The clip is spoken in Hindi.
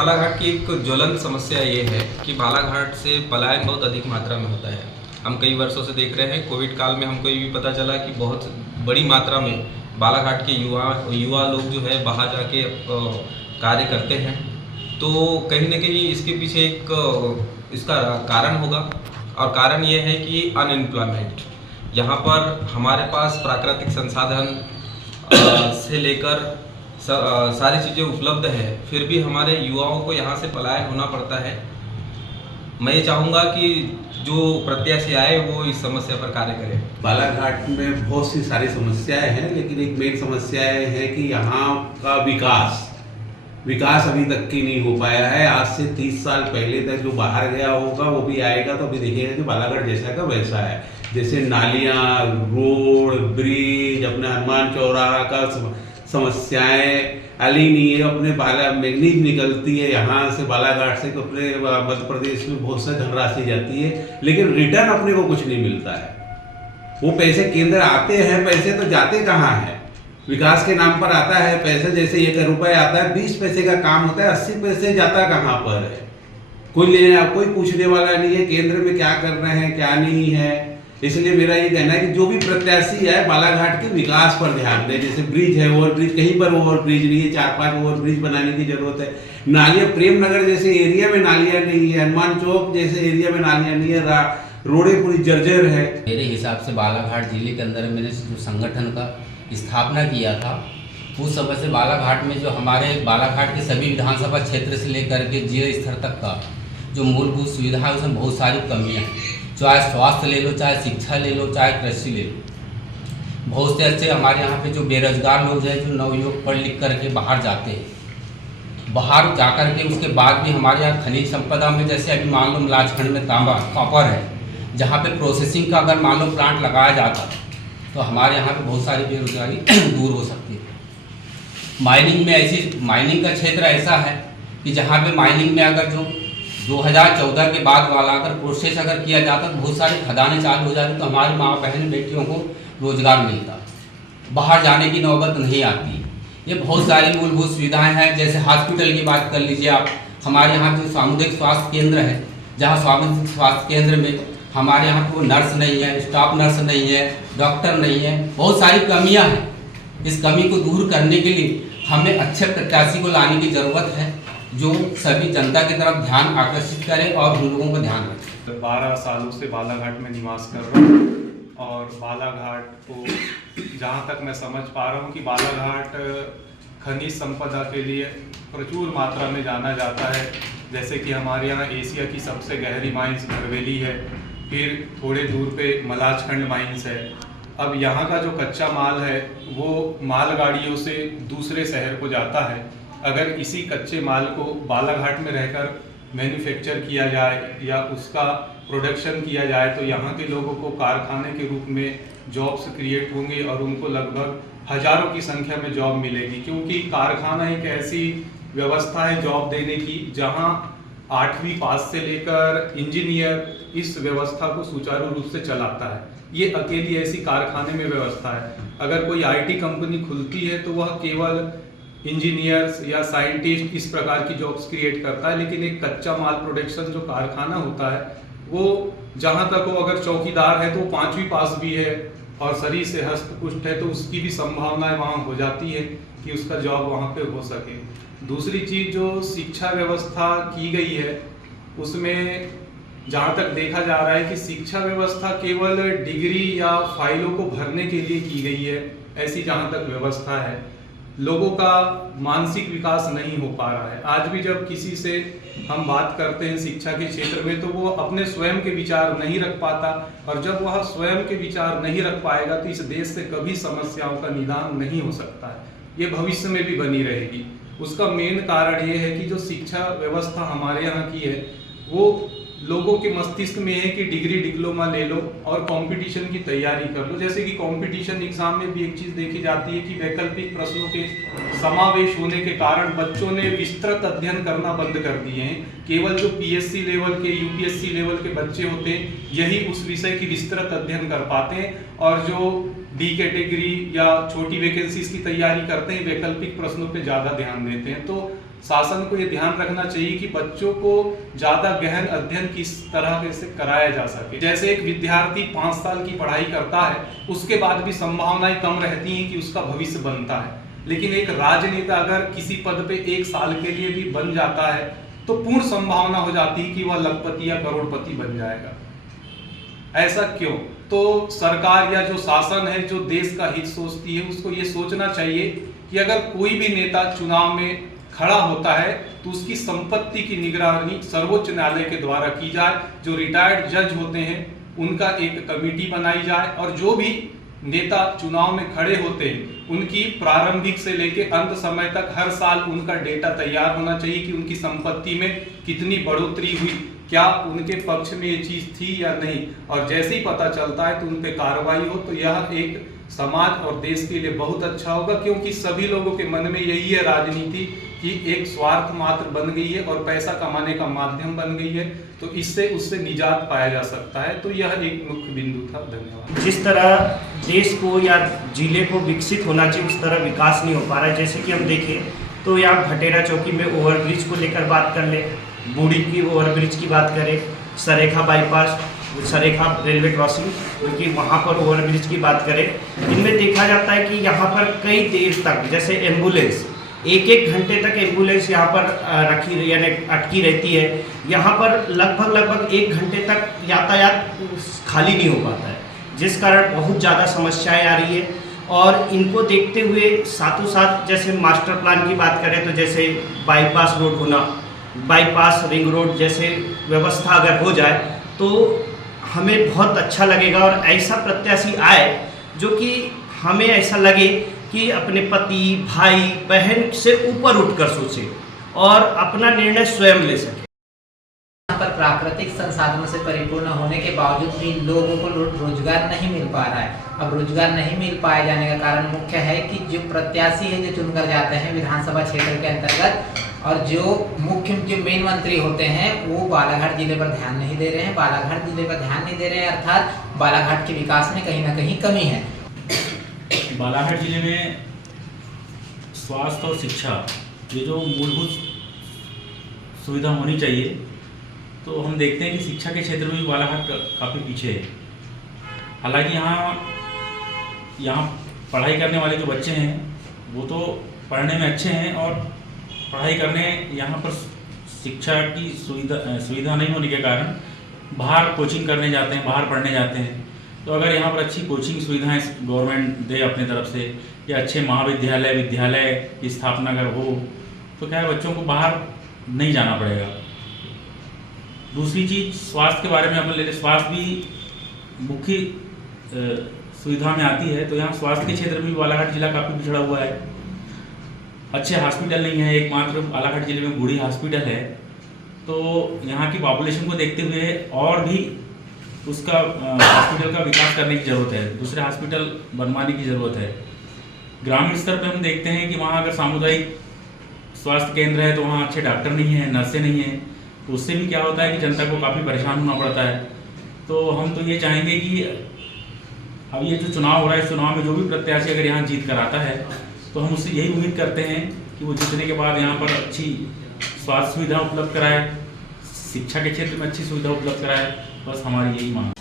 बालाघाट की एक ज्वलंत समस्या ये है कि बालाघाट से पलायन बहुत अधिक मात्रा में होता है। हम कई वर्षों से देख रहे हैं। कोविड काल में हमको ये भी पता चला कि बहुत बड़ी मात्रा में बालाघाट के युवा लोग जो है बाहर जाके कार्य करते हैं। तो कहीं ना कहीं इसके पीछे एक इसका कारण होगा, और कारण ये है कि अनएम्प्लॉयमेंट। यहाँ पर हमारे पास प्राकृतिक संसाधन से लेकर सारी चीज़ें उपलब्ध है, फिर भी हमारे युवाओं को यहाँ से पलायन होना पड़ता है। मैं ये चाहूँगा कि जो प्रत्याशी आए वो इस समस्या पर कार्य करें। बालाघाट में बहुत सी सारी समस्याएं हैं, लेकिन एक मेन समस्या है कि यहाँ का विकास अभी तक की नहीं हो पाया है। आज से 30 साल पहले तक जो बाहर गया होगा वो भी आएगा तो अभी देखेगा कि बालाघाट जैसा का वैसा है। जैसे नालियाँ, रोड, ब्रिज, अपने हनुमान चौराहा का समस्याएं अली नहीं है। अपने मैग्नीज निकलती है यहाँ से बालाघाट से, तो अपने मध्य प्रदेश में बहुत सा धनराशि जाती है, लेकिन रिटर्न अपने को कुछ नहीं मिलता है। वो पैसे केंद्र आते हैं, पैसे तो जाते कहाँ हैं? विकास के नाम पर आता है पैसे, जैसे 1 रुपये आता है, 20 पैसे का काम होता है, 80 पैसे जाता कहाँ पर है? कोई पूछने वाला नहीं है केंद्र में क्या कर रहे हैं क्या नहीं है। इसलिए मेरा ये कहना है कि जो भी प्रत्याशी है बालाघाट के विकास पर ध्यान दे। जैसे ब्रिज है, ओवर ब्रिज, कहीं पर ओवर ब्रिज नहीं है, 4-5 ओवर ब्रिज बनाने की जरूरत है। नालियाँ, प्रेम नगर जैसे एरिया में नालियाँ नहीं है, हनुमान चौक जैसे एरिया में नालियाँ नहीं है, रोडें पूरी जर्जर है। मेरे हिसाब से बालाघाट जिले के अंदर मैंने जो संगठन का स्थापना किया था उस समय से बालाघाट में जो हमारे बालाघाट के सभी विधानसभा क्षेत्र से लेकर के जिला स्तर तक का जो मूलभूत सुविधा है उसमें बहुत सारी कमियां हैं। चाहे स्वास्थ्य ले लो, चाहे शिक्षा ले लो, चाहे कृषि ले लो। बहुत से अच्छे हमारे यहाँ पे जो बेरोजगार लोग हैं, जो नवयुवक पढ़ लिख करके बाहर जाते हैं, बाहर जा कर के उसके बाद भी हमारे यहाँ खनिज संपदा में जैसे अभी मान लो मलाजखंड में तांबा कॉपर है, जहाँ पे प्रोसेसिंग का अगर मान लो प्लांट लगाया जाता तो हमारे यहाँ पे बहुत सारी बेरोजगारी दूर हो सकती है। माइनिंग का क्षेत्र ऐसा है कि जहाँ पे माइनिंग में अगर जो 2014 के बाद वाला अगर प्रोसेस अगर किया जाता तो बहुत सारी खदानें चालू हो जाती तो हमारी माँ बहन बेटियों को रोजगार मिलता, बाहर जाने की नौबत नहीं आती। ये बहुत सारी मूलभूत सुविधाएं हैं। जैसे हॉस्पिटल की बात कर लीजिए आप, हमारे यहाँ जो सामुदायिक स्वास्थ्य केंद्र है, जहाँ सामुदायिक स्वास्थ्य केंद्र में हमारे यहाँ पे वो नर्स नहीं है, स्टाफ नर्स नहीं है, डॉक्टर नहीं है, बहुत सारी कमियाँ हैं। इस कमी को दूर करने के लिए हमें अच्छे प्रत्याशी को लाने की ज़रूरत है जो सभी जनता की तरफ ध्यान आकर्षित करे और उन लोगों को ध्यान रखे। 12 सालों से बालाघाट में निवास कर रहा हूँ और बालाघाट को जहाँ तक मैं समझ पा रहा हूँ कि बालाघाट खनिज संपदा के लिए प्रचुर मात्रा में जाना जाता है। जैसे कि हमारे यहाँ एशिया की सबसे गहरी माइंस भरवेली है, फिर थोड़े दूर पे मलाजखंड माइंस है। अब यहाँ का जो कच्चा माल है वो मालगाड़ियों से दूसरे शहर को जाता है। अगर इसी कच्चे माल को बालाघाट में रहकर मैन्युफैक्चर किया जाए या उसका प्रोडक्शन किया जाए तो यहाँ के लोगों को कारखाने के रूप में जॉब्स क्रिएट होंगे और उनको लगभग हजारों की संख्या में जॉब मिलेगी। क्योंकि कारखाना एक ऐसी व्यवस्था है जॉब देने की जहाँ 8वीं पास से लेकर इंजीनियर इस व्यवस्था को सुचारू रूप से चलाता है। ये अकेली ऐसी कारखाने में व्यवस्था है। अगर कोई आईटी कंपनी खुलती है तो वह केवल इंजीनियर्स या साइंटिस्ट इस प्रकार की जॉब्स क्रिएट करता है, लेकिन एक कच्चा माल प्रोडक्शन जो कारखाना होता है वो जहाँ तक हो, अगर चौकीदार है तो 5वीं पास भी है और शरीर से हस्तपुष्ट है तो उसकी भी संभावनाएं वहाँ हो जाती है कि उसका जॉब वहाँ पे हो सके। दूसरी चीज़ जो शिक्षा व्यवस्था की गई है उसमें जहाँ तक देखा जा रहा है कि शिक्षा व्यवस्था केवल डिग्री या फाइलों को भरने के लिए की गई है, ऐसी जहाँ तक व्यवस्था है। लोगों का मानसिक विकास नहीं हो पा रहा है। आज भी जब किसी से हम बात करते हैं शिक्षा के क्षेत्र में तो वो अपने स्वयं के विचार नहीं रख पाता, और जब वह स्वयं के विचार नहीं रख पाएगा तो इस देश से कभी समस्याओं का निदान नहीं हो सकता है। ये भविष्य में भी बनी रहेगी। उसका मेन कारण ये है कि जो शिक्षा व्यवस्था हमारे यहाँ की है वो लोगों के मस्तिष्क में है कि डिग्री डिप्लोमा ले लो और कंपटीशन की तैयारी कर लो। जैसे कि कंपटीशन एग्जाम में भी एक चीज देखी जाती है कि वैकल्पिक प्रश्नों के समावेश होने के कारण बच्चों ने विस्तृत अध्ययन करना बंद कर दिए हैं। केवल जो पीएससी लेवल के, यूपीएससी लेवल के बच्चे होते हैं यही उस विषय की विस्तृत अध्ययन कर पाते हैं, और जो डी कैटेगरी या छोटी वैकेंसीज की तैयारी करते हैं वैकल्पिक प्रश्नों पे ज़्यादा ध्यान देते हैं। तो शासन को ये ध्यान रखना चाहिए कि बच्चों को ज़्यादा गहन अध्ययन किस तरह से कराया जा सके। जैसे एक विद्यार्थी 5 साल की पढ़ाई करता है, उसके बाद भी संभावनाएं कम रहती हैं कि उसका भविष्य बनता है, लेकिन एक राजनेता अगर किसी पद पे 1 साल के लिए भी बन जाता है तो पूर्ण संभावना हो जाती है कि वह लखपति या करोड़पति बन जाएगा। ऐसा क्यों? तो सरकार या जो शासन है, जो देश का हित सोचती है, उसको ये सोचना चाहिए कि अगर कोई भी नेता चुनाव में खड़ा होता है तो उसकी संपत्ति की निगरानी सर्वोच्च न्यायालय के द्वारा की जाए। जो रिटायर्ड जज होते हैं उनका एक कमेटी बनाई जाए और जो भी नेता चुनाव में खड़े होते हैं उनकी प्रारंभिक से लेकर अंत समय तक हर साल उनका डेटा तैयार होना चाहिए कि उनकी संपत्ति में कितनी बढ़ोतरी हुई, क्या उनके पक्ष में ये चीज थी या नहीं, और जैसे ही पता चलता है तो उन पे कार्रवाई हो तो यह एक समाज और देश के लिए बहुत अच्छा होगा। क्योंकि सभी लोगों के मन में यही है, राजनीति की एक स्वार्थ मात्र बन गई है और पैसा कमाने का माध्यम बन गई है, तो इससे उससे निजात पाया जा सकता है। तो यह एक मुख्य बिंदु था। धन्यवाद। जिस तरह देश को या जिले को विकसित होना चाहिए उस तरह विकास नहीं हो पा रहा है। जैसे कि हम देखें तो यहाँ भटेरा चौकी में ओवरब्रिज को लेकर बात कर ले, बूढ़ी की ओवरब्रिज की बात करें, सरेखा बाईपास, सरेखा रेलवे क्रॉसिंग, क्योंकि वहाँ पर ओवरब्रिज की बात करें, इनमें देखा जाता है कि यहाँ पर कई देर तक, जैसे एम्बुलेंस 1-1 घंटे तक एम्बुलेंस यहाँ पर रखी यानी अटकी रहती है। यहाँ पर लगभग 1 घंटे तक यातायात खाली नहीं हो पाता है, जिस कारण बहुत ज़्यादा समस्याएं आ रही है। और इनको देखते हुए साथों साथ जैसे मास्टर प्लान की बात करें तो जैसे बाईपास रोड होना, बाईपास रिंग रोड जैसे व्यवस्था अगर हो जाए तो हमें बहुत अच्छा लगेगा और ऐसा प्रत्याशी आए जो कि हमें ऐसा लगे कि अपने पति, भाई, बहन से ऊपर उठकर सोचे और अपना निर्णय स्वयं ले सके। यहाँ पर प्राकृतिक संसाधनों से परिपूर्ण होने के बावजूद भी लोगों को रोजगार नहीं मिल पा रहा है। अब रोजगार नहीं मिल पाए जाने का कारण मुख्य है कि जो प्रत्याशी है जो चुनकर जाते हैं विधानसभा क्षेत्र के अंतर्गत, और जो मेन मंत्री होते हैं वो बालाघाट जिले पर ध्यान नहीं दे रहे हैं। बालाघाट जिले पर ध्यान नहीं दे रहे हैं, अर्थात बालाघाट के विकास में कहीं ना कहीं कमी है। बालाघाट जिले में स्वास्थ्य और शिक्षा, ये जो मूलभूत सुविधा होनी चाहिए, तो हम देखते हैं कि शिक्षा के क्षेत्र में भी बालाघाट काफ़ी पीछे है। हालांकि यहाँ पढ़ाई करने वाले जो बच्चे हैं वो तो पढ़ने में अच्छे हैं और पढ़ाई करने यहाँ पर शिक्षा की सुविधा नहीं होने के कारण बाहर कोचिंग करने जाते हैं, बाहर पढ़ने जाते हैं। तो अगर यहाँ पर अच्छी कोचिंग सुविधाएं गवर्नमेंट दे अपने तरफ से, या अच्छे महाविद्यालय विद्यालय की स्थापना अगर हो तो क्या है, बच्चों को बाहर नहीं जाना पड़ेगा। दूसरी चीज़ स्वास्थ्य के बारे में अपन ले लें, स्वास्थ्य भी मुख्य सुविधा में आती है। तो यहाँ स्वास्थ्य के क्षेत्र में भी बालाघाट जिला काफ़ी पिछड़ा हुआ है। अच्छे हॉस्पिटल नहीं है, एकमात्र बालाघाट जिले में बूढ़ी हॉस्पिटल है। तो यहाँ की पॉपुलेशन को देखते हुए और भी उसका हॉस्पिटल का विकास करने की ज़रूरत है, दूसरे हॉस्पिटल बनवाने की ज़रूरत है। ग्रामीण स्तर पर हम देखते हैं कि वहाँ अगर सामुदायिक स्वास्थ्य केंद्र है तो वहाँ अच्छे डॉक्टर नहीं हैं, नर्सें नहीं हैं, तो उससे भी क्या होता है कि जनता को काफ़ी परेशान होना पड़ता है। तो हम तो ये चाहेंगे कि अब ये जो चुनाव हो रहा है, इस चुनाव में जो भी प्रत्याशी अगर यहाँ जीत कर आता है तो हम उससे यही उम्मीद करते हैं कि वो जीतने के बाद यहाँ पर अच्छी स्वास्थ्य सुविधा उपलब्ध कराए, शिक्षा के क्षेत्र में अच्छी सुविधा उपलब्ध कराए। बस हमारी यही मांग है।